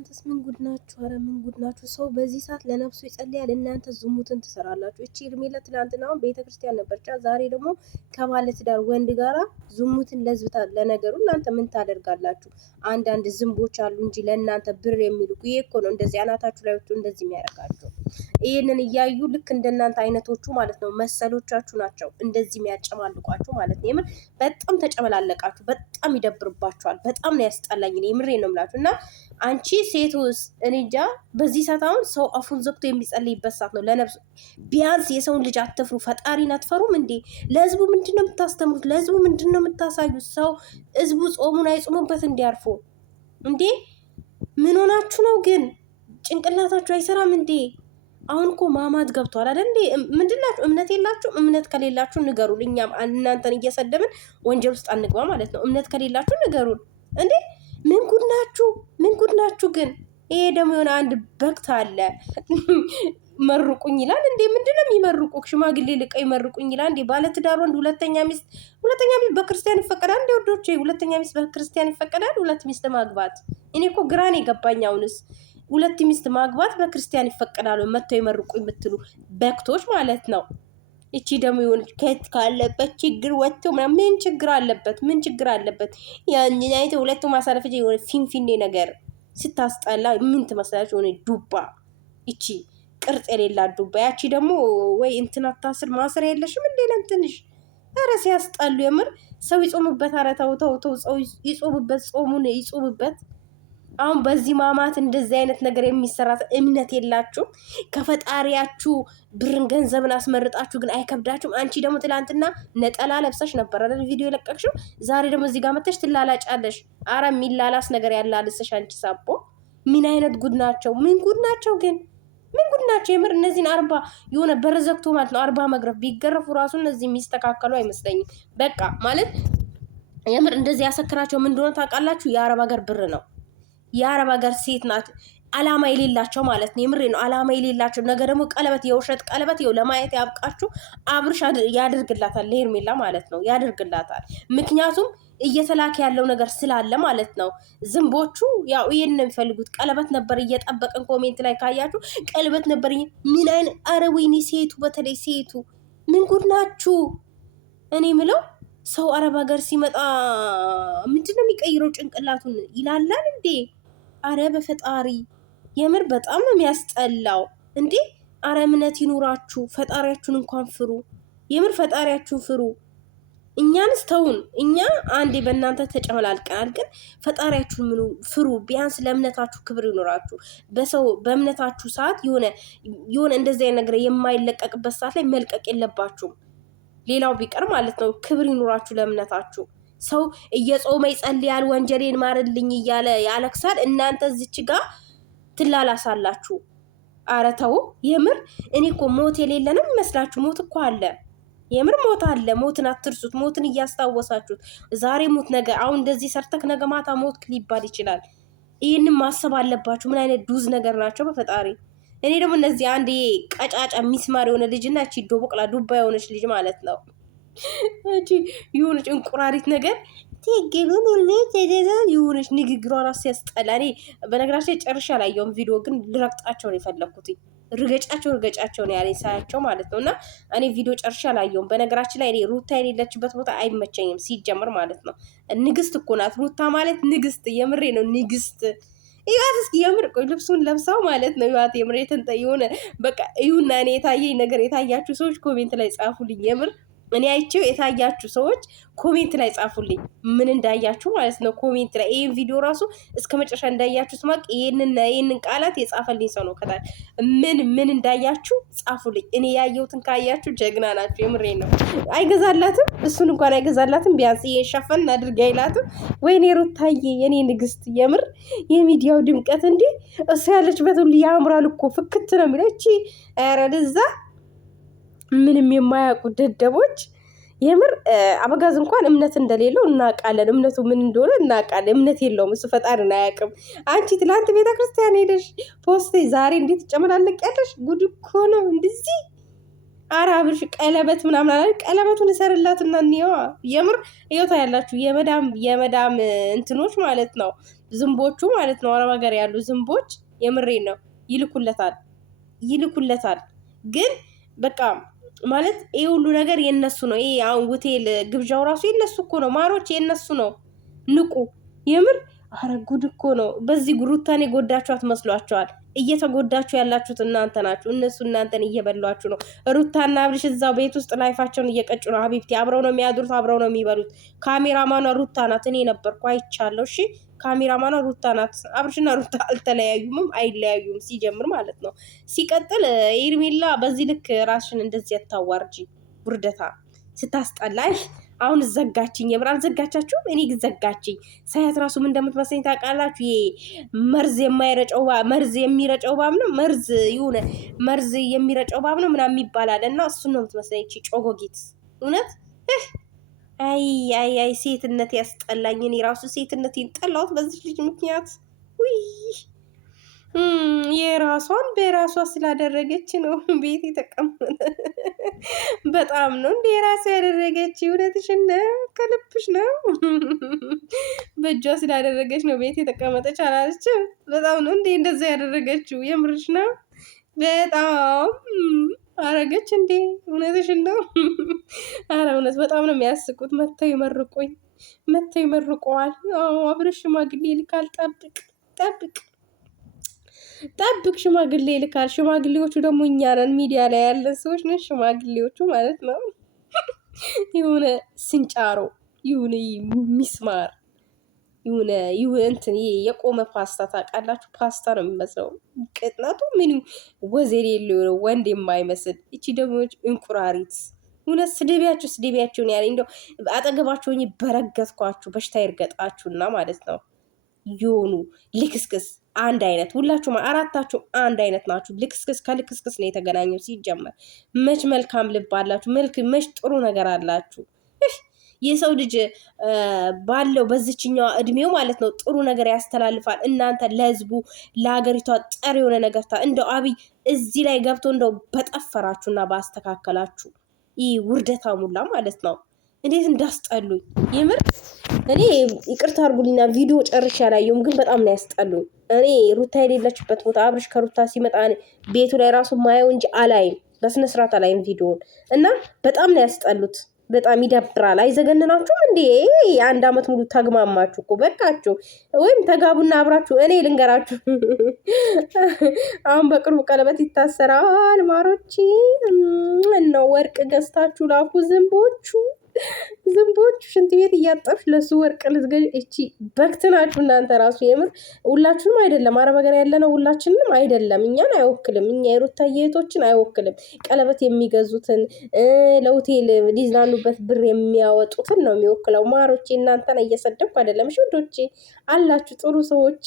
እናንተስ ምን ጉድ ናችሁ? ኧረ ምን ጉድ ናችሁ? ሰው በዚህ ሰዓት ለነፍሱ ይጸልያል፣ እናንተ ዝሙትን ትሰራላችሁ። እቺ እርሜላ ትናንትና ቤተክርስቲያን ነበርቻ፣ ዛሬ ደግሞ ከባለትዳር ወንድ ጋራ ዝሙትን ለዝብታ። ለነገሩ እናንተ ምን ታደርጋላችሁ? አንዳንድ ዝንቦች አሉ እንጂ ለእናንተ ብር የሚልኩ። ይሄ እኮ ነው እንደዚህ አናታችሁ ላይ ወጥቶ እንደዚህ የሚያደርጋችሁ። ይህንን እያዩ ልክ እንደናንተ አይነቶቹ ማለት ነው መሰሎቻችሁ ናቸው እንደዚህ የሚያጨማልቋችሁ ማለት ነው። የምር በጣም ተጨመላለቃችሁ፣ በጣም ይደብርባችኋል። በጣም ነው ያስጠላኝ። የምሬ ነው የምላችሁ። እና አንቺ ሴቶስ እኔ እንጃ፣ በዚህ ሰዓት አሁን ሰው አፉን ዘግቶ የሚጸልይበት ሰዓት ነው። ለነፍሱ ቢያንስ የሰውን ልጅ አትፍሩ፣ ፈጣሪን አትፈሩም እንዴ? ለህዝቡ ምንድን ነው የምታስተምሩት? ለህዝቡ ምንድን ነው የምታሳዩት? ሰው ህዝቡ ጾሙን አይጾሙበት እንዲያርፉ እንዴ? ምን ሆናችሁ ነው ግን? ጭንቅላታችሁ አይሰራም እንዴ? አሁን እኮ ማማት ገብቷል አይደል እንዴ? ምንድናችሁ? እምነት የላችሁ? እምነት ከሌላችሁ ንገሩን። እኛም እናንተን እየሰደብን ወንጀል ውስጥ አንግባ ማለት ነው። እምነት ከሌላችሁ ንገሩን እንዴ። ምን ጉድ ናችሁ? ምን ጉድ ናችሁ ግን? ይሄ ደግሞ የሆነ አንድ በክት አለ መርቁኝ ይላል እንዴ? ምንድነው የሚመርቁ? ሽማግሌ ልቀው ይመርቁኝ ይላል እንዴ? ባለትዳር ወንድ ሁለተኛ ሚስት በክርስቲያን ይፈቀዳል እንዴ? ወዶቼ ሁለተኛ ሚስት በክርስቲያን ይፈቀዳል? ሁለት ሚስት ማግባት? እኔ እኮ ግራን የገባኝ አሁንስ ሁለት ሚስት ማግባት በክርስቲያን ይፈቀዳሉ? መጥተው ይመርቁ የምትሉ በክቶች ማለት ነው። እቺ ደግሞ የሆነች ከት ካለበት ችግር ወጥቶ ምን ችግር አለበት? ምን ችግር አለበት? ያንን አይተ ሁለቱ ማሳለፍ የሆነ ፊንፊኔ ነገር ስታስጠላ ምን ትመስላለች? የሆነ ዱባ፣ እቺ ቅርጽ የሌላት ዱባ። ያቺ ደግሞ ወይ እንትን አታስር ማሰር የለሽም እንዴ ለምትንሽ። ኧረ ሲያስጠሉ የምር። ሰው ይጾምበት። ኧረ ተው ተው ተው፣ ሰው ይጾምበት፣ ጾሙን ይጾምበት። አሁን በዚህ ማማት እንደዚህ አይነት ነገር የሚሰራት እምነት የላችሁም። ከፈጣሪያችሁ ብርን ገንዘብን አስመርጣችሁ ግን አይከብዳችሁም። አንቺ ደግሞ ትላንትና ነጠላ ለብሰሽ ነበር አይደል ቪዲዮ የለቀቅሽው። ዛሬ ደግሞ እዚህ ጋር መተሽ ትላላጫለሽ። አረ የሚላላስ ነገር ያላልስሽ አንቺ ሳቦ። ምን አይነት ጉድ ናቸው? ምን ጉድ ናቸው ግን? ምን ጉድ ናቸው የምር። እነዚህን 40 የሆነ በር ዘግቶ ማለት ነው 40 መግረፍ ቢገረፉ ራሱ እነዚህ የሚስተካከሉ አይመስለኝም። በቃ ማለት የምር እንደዚህ ያሰክራቸው ምን እንደሆነ ታውቃላችሁ? የአረብ ሀገር ብር ነው። የአረብ ሀገር ሴት ናት። አላማ የሌላቸው ማለት ነው። የምሬ ነው። አላማ የሌላቸው ነገ ደግሞ ቀለበት፣ የውሸት ቀለበት ይኸው ለማየት ያብቃችሁ። አብርሽ ያደርግላታል ለሄርሜላ ማለት ነው፣ ያደርግላታል። ምክንያቱም እየተላከ ያለው ነገር ስላለ ማለት ነው። ዝንቦቹ ያው ይሄን ነው የሚፈልጉት። ቀለበት ነበር እየጠበቅን፣ ኮሜንት ላይ ካያችሁ ቀለበት ነበር። ምን አይነት አረ ወይኔ! ሴቱ በተለይ ሴቱ ምን ጉድ ናችሁ? እኔ ምለው ሰው አረብ ሀገር ሲመጣ ምንድነው የሚቀይረው? ጭንቅላቱን ይላላል እንዴ? አረ በፈጣሪ የምር በጣም ነው የሚያስጠላው እንዴ! አረ እምነት ይኑራችሁ፣ ፈጣሪያችሁን እንኳን ፍሩ። የምር ፈጣሪያችሁን ፍሩ። እኛንስ ተውን። እኛ አንዴ በእናንተ ተጨመላልቀናል፣ ግን ፈጣሪያችሁን ምኑ ፍሩ። ቢያንስ ለእምነታችሁ ክብር ይኑራችሁ። በሰው በእምነታችሁ ሰዓት የሆነ እንደዚህ አይነት ነገር የማይለቀቅበት ሰዓት ላይ መልቀቅ የለባችሁም። ሌላው ቢቀር ማለት ነው ክብር ይኑራችሁ ለእምነታችሁ። ሰው እየጾመ ይጸልያል፣ ወንጀሌን ማርልኝ እያለ ያለቅሳል። እናንተ እዚች ጋር ትላላሳላችሁ። አረ ተው የምር። እኔ እኮ ሞት የሌለንም ይመስላችሁ? ሞት እኮ አለ። የምር ሞት አለ። ሞትን አትርሱት። ሞትን እያስታወሳችሁት ዛሬ ሞት ነገ፣ አሁን እንደዚህ ሰርተክ ነገ ማታ ሞት ሊባል ይችላል። ይህንን ማሰብ አለባችሁ። ምን አይነት ዱዝ ነገር ናቸው በፈጣሪ። እኔ ደግሞ እነዚህ አንድ ቀጫጫ ሚስማር የሆነ ልጅና እቺ ዶቦቅላ ዱባ የሆነች ልጅ ማለት ነው እቺ የሆነች እንቁራሪት ነገር የሆነች ንግግሯ ራሱ ያስጠላ። እኔ በነገራችን ላይ ጨርሻ አላየሁም ቪዲዮ፣ ግን ልረግጣቸው ነው የፈለኩት። ርገጫቸው ነው ያለኝ ሳያቸው ማለት ነው። እና እኔ ቪዲዮ ጨርሻ አላየሁም። በነገራችን ላይ እኔ ሩታ የሌለችበት ቦታ አይመቸኝም ሲጀምር ማለት ነው። ንግስት እኮ ናት ሩታ ማለት፣ ንግስት። የምሬ ነው ንግስት። ይዋት እስኪ የምር ቆይ ልብሱን ለብሳው ማለት ነው። ይዋት የምር የሆነ በቃ እዩና፣ እኔ የታየኝ ነገር የታያችሁ ሰዎች ኮሜንት ላይ ጻፉልኝ። የምር እኔ አይቼው የታያችሁ ሰዎች ኮሜንት ላይ ጻፉልኝ ምን እንዳያችሁ ማለት ነው። ኮሜንት ላይ ይሄን ቪዲዮ ራሱ እስከ መጨረሻ እንዳያችሁ ስማቅ ይሄንን ቃላት የጻፈልኝ ሰው ነው። ከታች ምን እንዳያችሁ ጻፉልኝ። እኔ ያየሁትን ካያችሁ ጀግና ናችሁ። የምሬን ነው። አይገዛላትም፣ እሱን እንኳን አይገዛላትም። ቢያንስ ይሄን አድርጋ አይላትም። ወይኔ ሩታዬ የኔ ንግስት፣ የምር የሚዲያው ድምቀት እንዴ! እሱ ያለችበት ሁሉ ያምራል እኮ ፍክት ነው የሚለው። እቺ ኧረ ደዛ ምንም የማያውቁ ደደቦች። የምር አበጋዝ እንኳን እምነት እንደሌለው እናውቃለን። እምነቱ ምን እንደሆነ እናውቃለን። እምነት የለውም እሱ፣ ፈጣሪን አያውቅም። አንቺ ትላንት ቤተክርስቲያን ሄደሽ ፖስቴ ዛሬ እንዴት ትጨመላለቅ ያለሽ? ጉድ እኮ ነው እንደዚህ። ኧረ አብርሽ ቀለበት ምናምን አለ። ቀለበቱን እሰርላትና እንየዋ። የምር እየታ ያላችሁ የመዳም እንትኖች ማለት ነው ዝንቦቹ ማለት ነው አረብ ሀገር ያሉ ዝንቦች የምሬን ነው ይልኩለታል። ግን በቃ ማለት ይሄ ሁሉ ነገር የነሱ ነው። ይሄ አሁን ሆቴል ግብዣው ራሱ የነሱ እኮ ነው ማሮች፣ የነሱ ነው። ንቁ የምር አረ ጉድ እኮ ነው። በዚህ ሩታን የጎዳችኋት መስሏቸዋል። እየተጎዳችሁ ያላችሁት እናንተ ናችሁ። እነሱ እናንተን እየበሏችሁ ነው። ሩታና አብርሽ እዛው ቤት ውስጥ ላይፋቸውን እየቀጩ ነው። ሀቢብቲ አብረው ነው የሚያድሩት፣ አብረው ነው የሚበሉት። ካሜራማኗ ሩታ ናት። እኔ ነበርኩ አይቻለሁ። እሺ ካሜራማኗ ሩታ ናት። አብርሽና ሩታ አልተለያዩምም አይለያዩም ሲጀምር ማለት ነው። ሲቀጥል ኤርሜላ በዚህ ልክ ራስሽን እንደዚህ ያታዋርጂ ውርደታ ስታስጠላይ። አሁን ዘጋችኝ። የምር አልዘጋቻችሁም? እኔ ዘጋችኝ። ሳያት ራሱ ምን እንደምትመስለኝ ታውቃላችሁ? ይሄ መርዝ የማይረጨው መርዝ የሚረጨው ባብ ነው። መርዝ የሚረጨው ባብ ነው ምናምን ይባላል። እና እሱን ነው የምትመስለኝ እቺ ጮጎጊት። እውነት አይ ሴትነት ያስጠላኝ። እኔ ራሱ ሴትነቴን ጠላሁት በዚህ ልጅ ምክንያት። ውይ የራሷን በራሷ ስላደረገች ነው ቤት የተቀመጠ። በጣም ነው እንደ የራሷ ያደረገች። እውነትሽን ነው? ከልብሽ ነው? በእጇ ስላደረገች ነው ቤት የተቀመጠች አላለችም? በጣም ነው እንደ እንደዛ ያደረገችው። የምርሽ ነው? በጣም አረገች እንዴ? እውነትሽን ነው? አረ እውነት በጣም ነው የሚያስቁት። መተው ይመርቁኝ፣ መተው ይመርቀዋል። አብረሽ ሽማግሌ ይልካል። ጠብቅ ሽማግሌ ይልካል። ሽማግሌዎቹ ደግሞ እኛ ነን፣ ሚዲያ ላይ ያለን ሰዎች ነን ሽማግሌዎቹ ማለት ነው። የሆነ ስንጫሮ የሆነ ሚስማር የሆነ እንትን የቆመ ፓስታ ታውቃላችሁ? ፓስታ ነው የሚመስለው ቅጥነቱ። ምን ወዘር የሌለው ወንድ የማይመስል። እቺ ደግሞ እንቁራሪት። እውነት ስደቢያቸው ነው ያለ። እንደው አጠገባቸው በረገጥኳችሁ በሽታ ይርገጣችሁና ማለት ነው። የሆኑ ልክስክስ አንድ አይነት ሁላችሁም አራታችሁ አንድ አይነት ናችሁ። ልክስክስ ከልክስክስ ነው የተገናኘው። ሲጀመር መች መልካም ልብ አላችሁ? መች ጥሩ ነገር አላችሁ? የሰው ልጅ ባለው በዚችኛዋ እድሜው ማለት ነው ጥሩ ነገር ያስተላልፋል። እናንተ ለህዝቡ ለሀገሪቷ ጠር የሆነ ነገር እንደው አብይ እዚህ ላይ ገብቶ እንደው በጠፈራችሁና ባስተካከላችሁ። ይህ ውርደታ ሙላ ማለት ነው። እንዴት እንዳስጠሉኝ የምር። እኔ ይቅርታ አድርጉልኝና ቪዲዮ ጨርሼ አላየሁም፣ ግን በጣም ነው ያስጠሉኝ። እኔ ሩታ የሌለችበት ቦታ አብርሽ ከሩታ ሲመጣ ቤቱ ላይ ራሱ ማየው እንጂ አላይም፣ በስነስርዓት አላይም ቪዲዮውን እና በጣም ነው ያስጠሉት። በጣም ይደብራል። አይዘገንናችሁም እንዴ? የአንድ አመት ሙሉ ተግማማችሁ እኮ በቃችሁ። ወይም ተጋቡና አብራችሁ። እኔ ልንገራችሁ አሁን በቅርቡ ቀለበት ይታሰራል። ማሮች ነው ወርቅ ገዝታችሁ ላኩ። ዝንቦቹ ሽንት ቤት እያጠብሽ ለሱ ወርቅ ልትገዥ። እቺ በክት ናችሁ እናንተ ራሱ የምር። ሁላችንም አይደለም አረብ ሀገር ያለነው ሁላችንም አይደለም። እኛን አይወክልም። እኛ የሩታዬ እህቶችን አይወክልም። ቀለበት የሚገዙትን ለሆቴል ሊዝናኑበት ብር የሚያወጡትን ነው የሚወክለው። ማሮቼ እናንተን እየሰደብኩ አይደለም። ሽዶቼ አላችሁ ጥሩ ሰዎች